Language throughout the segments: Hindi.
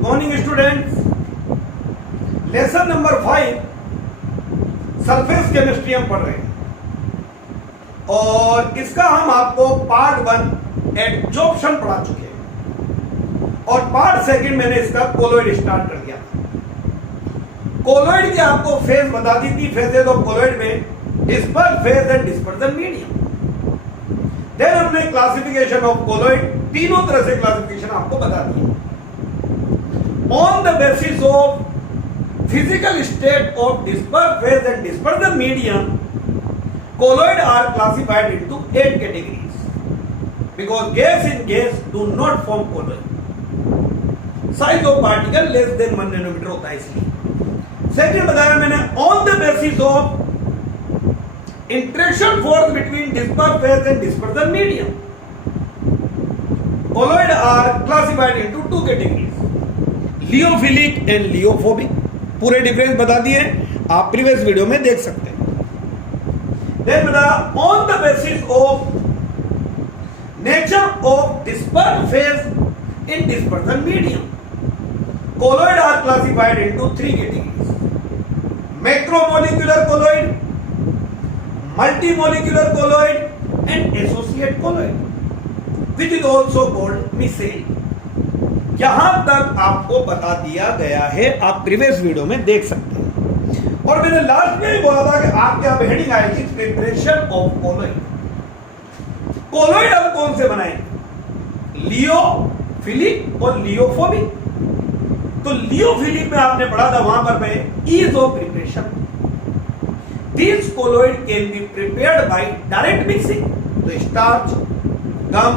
Good morning students. Lesson number 5 surface chemistry हम पढ़ रहे हैं और इसका हम आपको पार्ट 1 एडजॉर्प्शन पढ़ा चुके हैं और पार्ट 2 मैंने इसका कोलोइड स्टार्ट कर दिया था। कोलोइड की आपको फेज बता दी थी, फेजेज ऑफ कोलोइड में disperse phase and dispersion medium. Then हमने क्लासिफिकेशन ऑफ कोलोइड, तीनों तरह से क्लासिफिकेशन आपको बता दी। On the basis of physical state of disperse phase and dispersion medium, colloid are classified into 8 categories because gas in gas do not form colloid। Size of particle less than 1 nanometre होता है इसलिए। सेकंड बताया मैंने on the basis of interaction force between disperse phase and dispersion medium, colloid are classified into 2 categories, lyophilic and lyophobic. पूरे डिफरेंस बता दिए, आप प्रीवियस वीडियो में देख सकते हैं। Then on the basis of nature of dispersed phase in dispersion medium, colloid are classified into 3 categories: macromolecular colloid, multimolecular colloid, and associate colloid, which is also called micelle। यहां तक आपको बता दिया गया है, आप प्रीवियस वीडियो में देख सकते हैं। और मैंने लास्ट में ही बोला था कि आपके यहां हेडिंग आएगी प्रिपरेशन ऑफ कोलोइड। कोलोइड हम कौन से बनाएंगे? लियोफिलिक और लियोफोबिक। तो लियोफिलिक में आपने पढ़ा था, वहां पर मैं ease of preparation. This colloid can be prepared by direct mixing. तो स्टार्च, गम,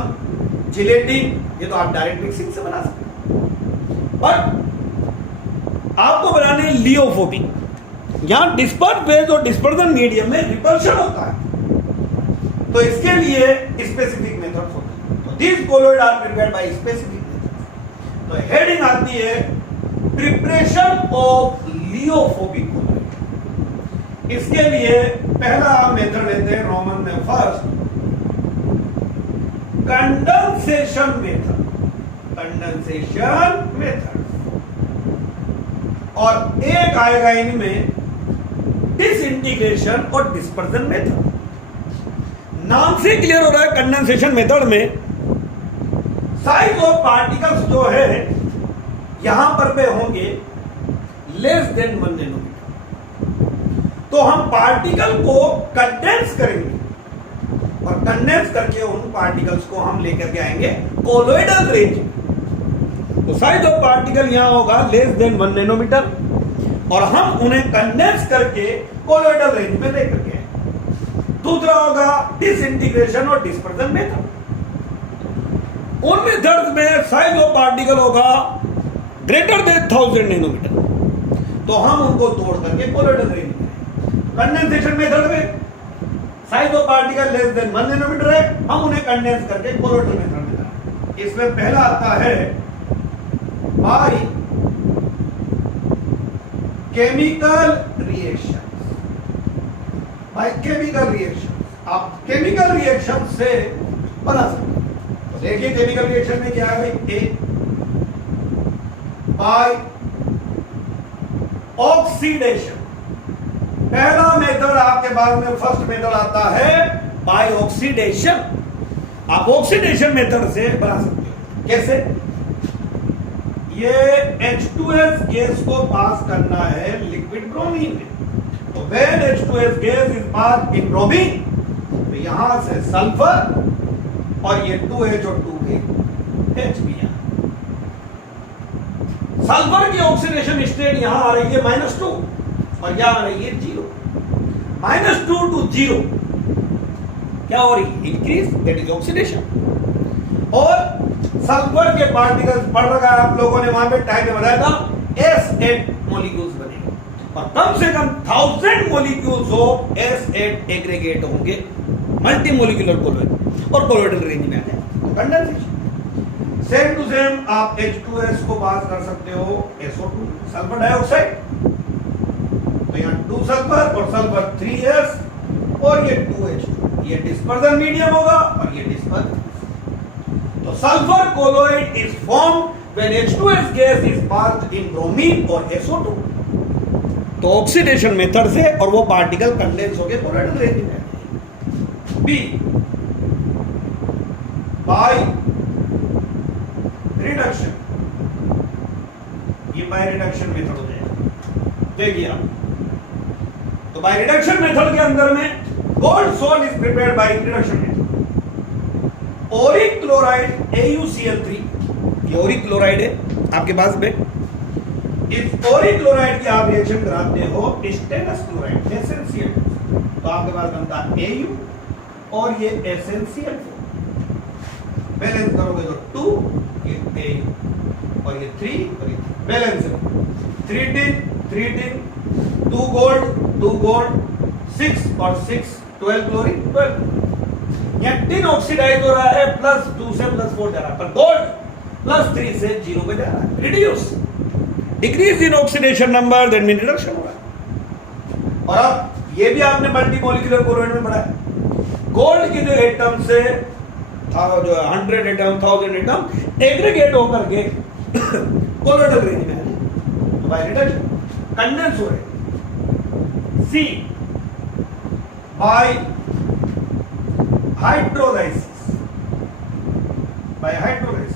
जिलेटिन, ये तो आप डायरेक्ट मिक्सिंग से बना सकते हैं। बट आपको बनाने लियोफोबिक, यहां डिस्पर्स फेज और डिस्पर्जन मीडियम में रिपल्शन होता है, तो इसके लिए स्पेसिफिक मेथड्स होते हैं। तो this colloid are prepared by specific methods. तो हेडिंग आती है प्रिपरेशन ऑफ लियोफोबिक कोलोइड। इसके लिए पहला मेथड लेते हैं रोमन में first, condensation method. Condensation method और एक आएगा इनमें डिसइंटीग्रेशन और डिस्पर्जन मेथड। नाम से क्लियर हो रहा है, कंडेंसेशन मेथड में साइज ऑफ पार्टिकल्स जो है यहां पर पे होंगे लेस देन 1 नैनोमीटर। तो हम पार्टिकल को कंडेंस करेंगे और कंडेंस करके उन पार्टिकल्स को हम लेकर के आएंगे कोलोइडल रेंज में। तो साइज ऑफ पार्टिकल यहां होगा लेस देन 1 नैनोमीटर और हम उन्हें कंडेंस करके कोलोइडल रेंज में लेकर के आएंगे। दूसरा होगा डिसइंटीग्रेशन और डिस्पर्जन मेथड। उन मेथड्स में साइज ऑफ पार्टिकल होगा ग्रेटर देन 1000 नैनोमीटर, तो हम उनको तोड़ करके कोलोइडल रेंज में। कंडेंसेशन मेथड में size of particle less than 1 nanometer है, हम उन्हें कंडेंस करके कोलोइडल मेथड में लाएंगे। इसमें पहला आता है by chemical reaction. By chemical reaction, आप केमिकल रिएक्शन से बना सकते हैं। तो देखिए केमिकल रिएक्शन में क्या है भाई, ए बाय ऑक्सीडेशन। पहला मेथड आपके पास में फर्स्ट मेथड आता है बाय ऑक्सीडेशन। आप ऑक्सीडेशन मेथड से बना सकते हो। कैसे? ये H2S गैस को पास करना है लिक्विड ब्रोमीन में। तो when H2S gas is pass in bromine, तो यहां से सल्फर और ये 2H और 2H भी यहां। सल्फर की ऑक्सीडेशन स्टेट यहां आ रही है -2 और यहां आ रही है 0। -2 to 0 क्या हो रही है? Increase, that is oxidation. और सल्फर के पार्टिकल्स पढ़ रखा है आप लोगों ने, वहां पे टाइम में बताया था S8 मॉलिक्यूल्स बनेंगे और कम से कम 1000 मॉलिक्यूल्स ऑफ S8 एग्रीगेट होंगे मल्टी मॉलिक्यूलर कोलोइड और कोलोइडल रेंज में आ जाए। कंडेंसेशन सेम टू सेम आप H2S को पास कर सकते हो SO2 सल्फर डाइऑक्साइड। तो यहां 2 सल्फर और सल्फर 3S और ये 2H2, ये डिस्पर्जन मीडियम होगा और ये डिस्पर्जन। तो sulphur colloid is form when H2S gas is passed in bromine or SO2, तो ऑक्सीडेशन मेथड से और वो पार्टिकल कंडेंस होके कोलॉइडल रेंज में आते हैं। बी, बाय रिडक्शन, ये बाय रिडक्शन मेथड हो जाएगा। देखिए आप, तो बाय रिडक्शन मेथड के अंदर में gold sol is prepared by reduction method. Auric chloride AuCl3, ये ओरिक क्लोराइड है आपके पास में, इस ओरिक क्लोराइड की आप रिएक्शन कराते हो स्टेनस क्लोराइड एसेंशियल, तो आपके पास बनता है Au और ये एसेंशियल, बैलेंस करोगे तो 2, ये A और ये 3 और ये बैलेंस 3 tin 2 गोल्ड 6 और 6 12 क्लोरीन 12, यहाँ टिन ऑक्सीडाइज हो रहा है +2 से +4 जा रहा है, पर गोल्ड +3 से 0 पे जा रहा है। Reduce, decrease in oxidation number, that mean reduction हो रहा है। और अब ये भी आपने मल्टी मॉलिक्यूलर कोलॉइड में पढ़ा है, गोल्ड की जो एटम से जो 100 एटम 1000 एटम एग्रीगेट होकर के कोलॉइडल रेंज में है, तो बाय रिडक्शन कंडेंस हो रहे। C, by hydrolysis, by hydrolysis,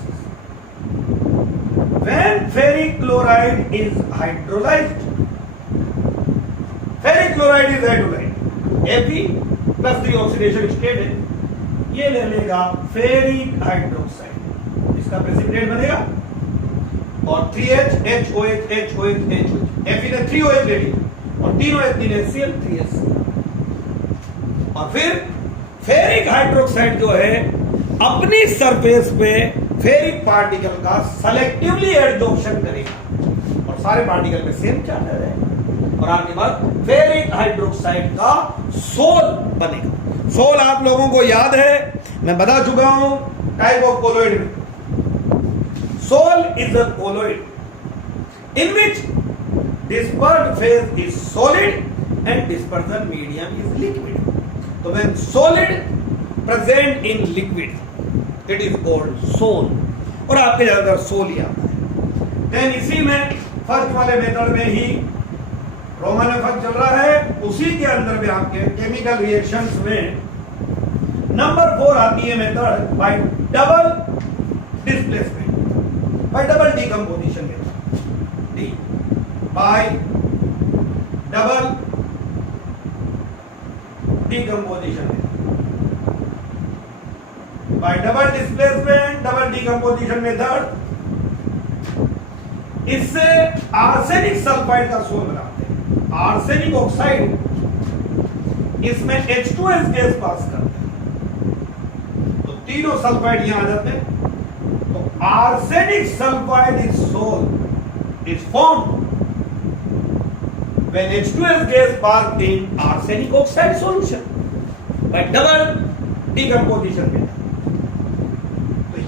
when ferric chloride is hydrolyzed, ferric chloride is hydrolyzed, Fe plus 3 oxidation state है, ये ले लेगा फेरिक हाइड्रोक्साइड, इसका प्रेसिपिटेट बनेगा और 3H HOH HOH HOH, Fe ने 3OH ले ली और 3OH 3HCl 3H, और फिर फेरिक हाइड्रोक्साइड जो है अपनी सरफेस पे फेरिक पार्टिकल का सेलेक्टिवली एडजॉर्प्शन करेगा और सारे पार्टिकल में सेम चार्ज है, और आपके पास फेरिक हाइड्रोक्साइड का सोल बनेगा। सोल आप लोगों को याद है, मैं बता चुका हूं टाइप ऑफ कोलॉइड में। Sol is a colloid in which dispersed phase is solid and dispersion medium is liquid. तो when solid present in liquid it is called sol, और आपके ज्यादातर सोल ही आता है। देन इसी में फर्स्ट वाले मेथड में ही रोमन एफेक्ट चल रहा है, उसी के अंदर में आपके केमिकल रिएक्शंस में नंबर 4 आती है method by double displacement, bye double decomposition method, D bye double decomposition method, by double displacement double decomposition method, इससे आर्सेनिक सल्फाइड का सोल बनाते हैं। आर्सेनिक ऑक्साइड इसमें H2S गैस पास करते हैं, तो तीनों सल्फाइड यहां आ जाते हैं, तो arsenic sulphide is sol is formed when H2S gas passed in arsenic oxide solution by double decomposition method।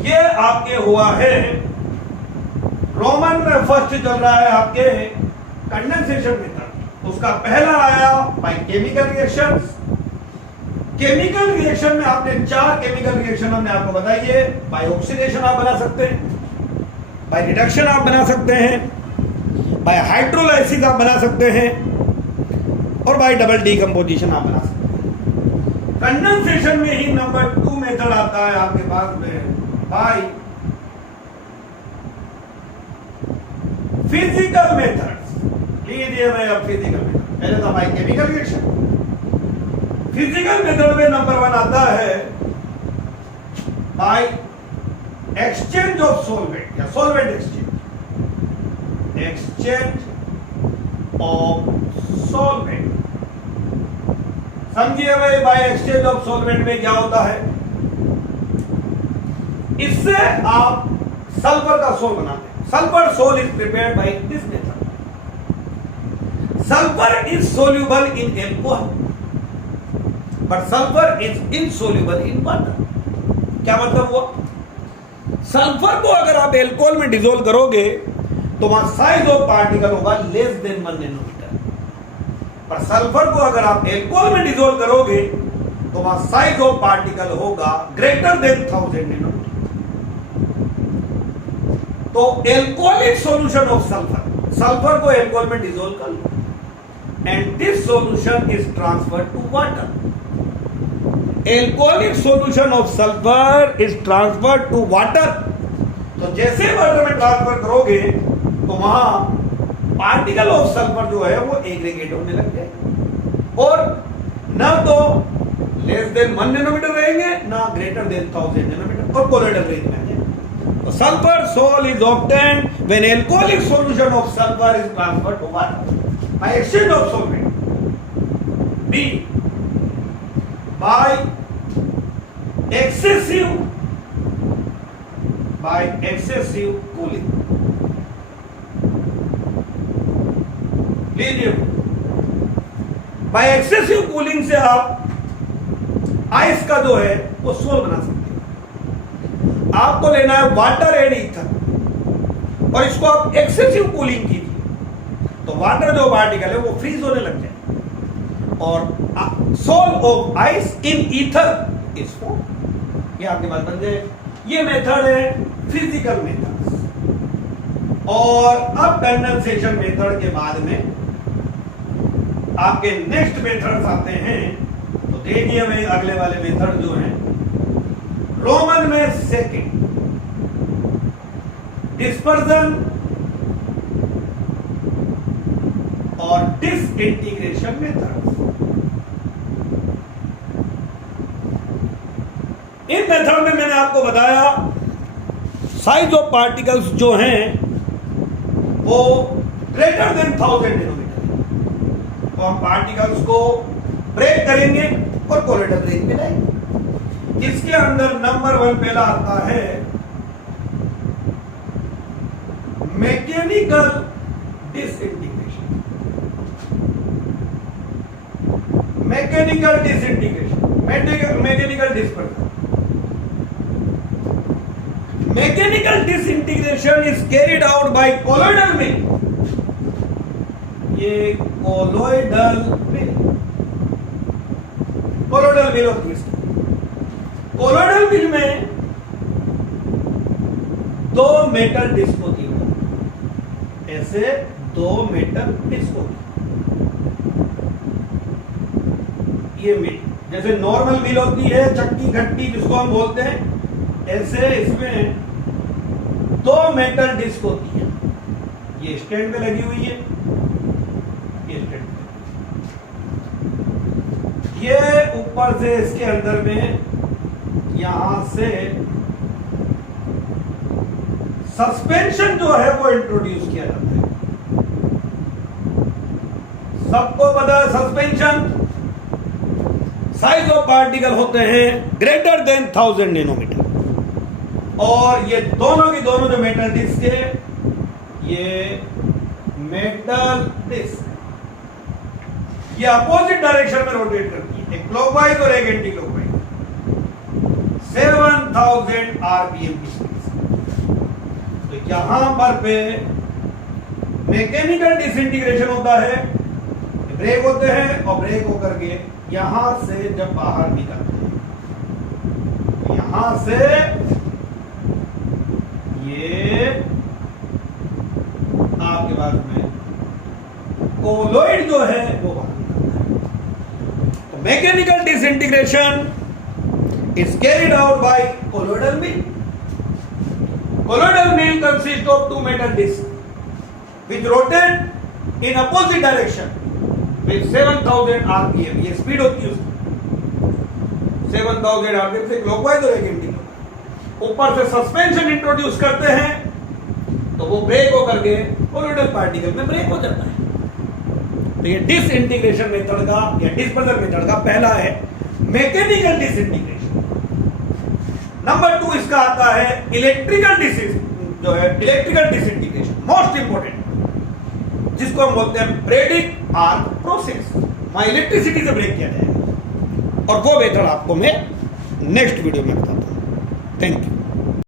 ये आपके हुआ है रोमन में फर्स्ट चल रहा है आपके कंडेंसेशन मेथड, उसका पहला आया by chemical reactions. Chemical reaction में आपने 4 केमिकल रिएक्शन हमने आपको बताई है, बाय ऑक्सीडेशन आप बना सकते हैं, बाय रिडक्शन आप बना सकते हैं, बाय हाइड्रोलाइसिस आप बना सकते हैं, और बाय डबल डीकंपोजिशन आप बना सकते हैं। कंडेंसेशन में ही नंबर 2 मेथड आता है आपके पास में बाय फिजिकल मेथड्स। लीजिए मैं अब फिजिकल मेथड, पहले था by chemical reaction. Physical method में नंबर 1 आता है बाय एक्सचेंज ऑफ सॉल्वेंट या सॉल्वेंट एक्सचेंज ऑफ सॉल्वेंट। समझिए भाई, बाय एक्सचेंज ऑफ सॉल्वेंट में क्या होता है, इससे आप सल्फर का सोल बनाते हैं। Sulphur sol is prepared by this method. Sulphur is soluble in alcohol but sulphur is insoluble in water. क्या मतलब हुआ, सल्फर को अगर आप एल्कोहल में डिसोल्व करोगे तो वहां साइज ऑफ पार्टिकल होगा लेस देन 1 नैनोमीटर, पर सल्फर को अगर आप एल्कोहल में डिसोल्व करोगे तो वहां साइज ऑफ पार्टिकल होगा ग्रेटर देन 1000 नैनोमीटर। तो alcoholic solution of sulphur, sulphur को एल्कोहल में डिसॉल्व कर लो and this solution is transferred to water. Alcoholic solution of sulphur is transferred to water. तो जैसे वाटर में ट्रांसफर करोगे तो वहां पार्टिकल ऑफ सल्फर जो है वो एग्रीगेट होने लग जाए और ना तो लेस देन 1 नैनोमीटर रहेंगे ना ग्रेटर देन 1000 नैनोमीटर और कोलोइडल रेंज में आ जाए। तो sulphur sol is obtained when alcoholic solution of sulphur is transferred to water by exchange of solvent. B by excessive cooling. लीजिए, बाय एक्सेसिव कूलिंग से आप आइस का जो है वो सोल बना सकते हैं। आपको लेना है वाटर एंड ईथर और इसको आप एक्सेसिव कूलिंग कीजिए तो वाटर जो पार्टिकल है वो फ्रीज होने लग जाए और sol of ice in ether is form. ये आपके पास बन जाए। ये मेथड है फिजिकल मेथड। और अब कंडेंसेशन मेथड के बाद में आपके नेक्स्ट मेथड्स आते हैं। तो देखिए भाई अगले वाले मेथड जो हैं रोमन में सेकंड डिस्पर्जन और डिसइंटीग्रेशन मेथड। इन मेथड में मैंने आपको बताया साइज ऑफ पार्टिकल्स जो हैं वो ग्रेटर देन 1000 नैनोमीटर। तो हम पार्टिकल्स को ब्रेक करेंगे और कोलोइडल रेंज में लाएंगे। इसके अंदर नंबर 1 पहला आता है mechanical disintegration. Mechanical disintegration, mechanical dispersion. Mechanical disintegration is carried out by colloidal mill. ये कोलोइडल मिल, कोलोइडल मिल होती है। कोलोइडल मिल में 2 मेटल डिस्क होती है, ऐसे 2 मेटल डिस्क होती है। ये मिल जैसे नॉर्मल मिल होती है चक्की घट्टी जिसको हम बोलते हैं, ऐसे इसमें 2 मेटल डिस्क होती है। ये स्टैंड पे लगी हुई है, ये स्टैंड पे। ये ऊपर से इसके अंदर में यहां से सस्पेंशन जो है वो इंट्रोड्यूस किया जाता है। सबको पता है सस्पेंशन साइज ऑफ पार्टिकल होते हैं ग्रेटर देन 1000 नैनोमीटर। और ये दोनों की दोनों जो मेटल डिस्क है ये मेटल डिस्क ये अपोजिट डायरेक्शन में रोटेट करती है, एक क्लॉकवाइज और एक एंटी क्लॉकवाइज। 7000 आरपीएम की स्पीड से। तो यहां पर पे मैकेनिकल डिसइंटीग्रेशन होता है, ब्रेक होते हैं और ब्रेक होकर के यहां से जब बाहर निकलते हैं, यहां से ये आपके पास में कोलोइड जो है वो बाहर निकलता है। तो mechanical disintegration is carried out by colloidal mill. Colloidal mill consists of 2 metal discs which rotate in opposite direction with 7000 rpm. ये स्पीड होती है उसकी 7000 rpm से क्लॉकवाइज और एक एंटी क्लॉकवाइज। ऊपर से सस्पेंशन इंट्रोड्यूस करते हैं तो वो ब्रेक होकर के कोलोइडल पार्टिकल में ब्रेक हो जाता है। तो ये डिसइंटीग्रेशन मेथड का या डिस्पर्जन मेथड का पहला है मैकेनिकल डिसइंटीग्रेशन। नंबर 2 इसका आता है इलेक्ट्रिकल डिसइंटीग्रेशन, मोस्ट इंपोर्टेंट, जिसको हम बोलते हैं ब्रेडिक आर्क प्रोसेस। वहां इलेक्ट्रिसिटी से ब्रेक किया जाएगा और वो मेथड आपको मैं नेक्स्ट वीडियो में बताता हूं। Thank you.